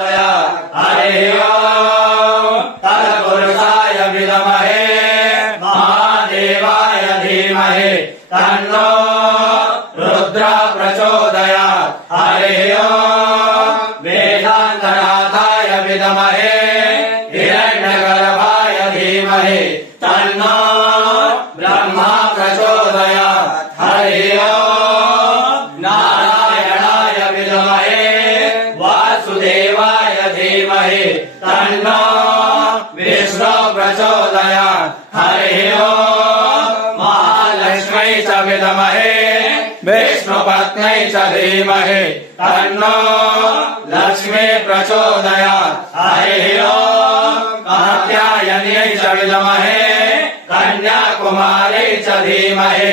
हरिः ओम् तत्पुरुषाय विद्महे महादेवाय धीमहि तन्नो रुद्रः प्रचोदयात् हरिः ओम् वेदान्तनाथाय विद्महे हिरण्यगर्भाय धीमहि तन्नो ब्रह्मा प्रचोदयात् हरिः ओम् नारायणाय विद्महे वासुदेवाय धीमहि तन्नो विष्णु प्रचोदयात् हरिः ओम् महालक्ष्मी च विद्महे विष्णुपत्न्यै च धीमहि तन्नो लक्ष्मी प्रचोदयात् हरिः ओम् कात्यायन्यै च विद्महे कन्याकुमारी च धीमहि